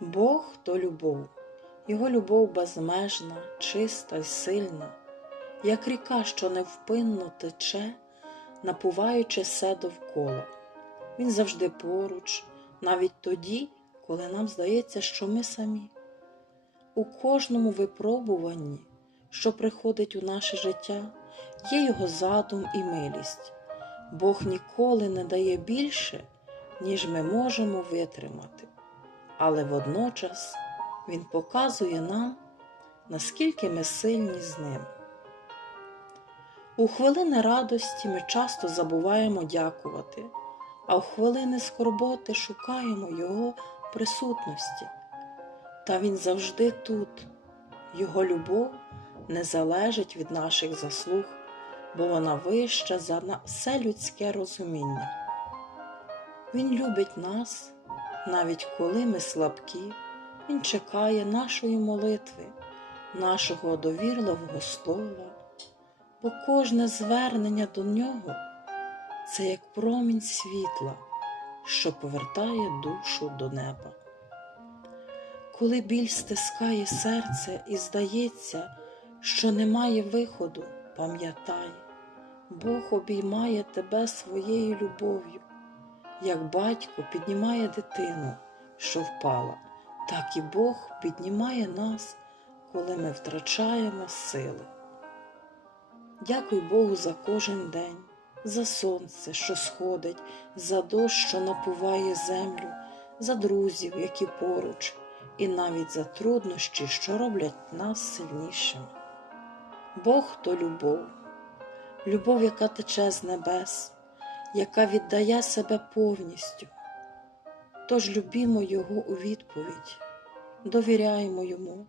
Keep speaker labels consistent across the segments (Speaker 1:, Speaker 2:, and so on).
Speaker 1: Бог то любов, Його любов безмежна, чиста й сильна, як ріка, що невпинно тече, напуваючи все довкола. Він завжди поруч, навіть тоді, коли нам здається, що ми самі. У кожному випробуванні, що приходить у наше життя, є його задум і милість. Бог ніколи не дає більше, ніж ми можемо витримати, але водночас Він показує нам, наскільки ми сильні з ним. У хвилини радості ми часто забуваємо дякувати, а в хвилини скорботи шукаємо Його присутності. Та Він завжди тут. Його любов не залежить від наших заслуг, бо вона вища за все людське розуміння. Він любить нас, навіть коли ми слабкі, Він чекає нашої молитви, нашого довірливого слова, бо кожне звернення до нього це як промінь світла, що повертає душу до неба. Коли біль стискає серце і здається, що немає виходу, пам'ятай, Бог обіймає тебе своєю любов'ю, як батько піднімає дитину, що впала, так і Бог піднімає нас, коли ми втрачаємо сили. Дякуй Богу за кожен день, за сонце, що сходить, за дощ, що напуває землю, за друзів, які поруч, і навіть за труднощі, що роблять нас сильнішими. Бог то любов, любов, яка тече з небес, яка віддає себе повністю. Тож любімо Його у відповідь, довіряємо Йому.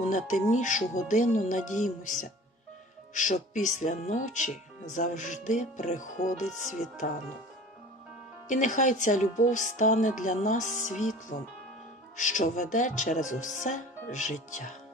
Speaker 1: У найтемнішу годину надіймося, що після ночі завжди приходить світанок. І нехай ця любов стане для нас світлом, що веде через усе життя.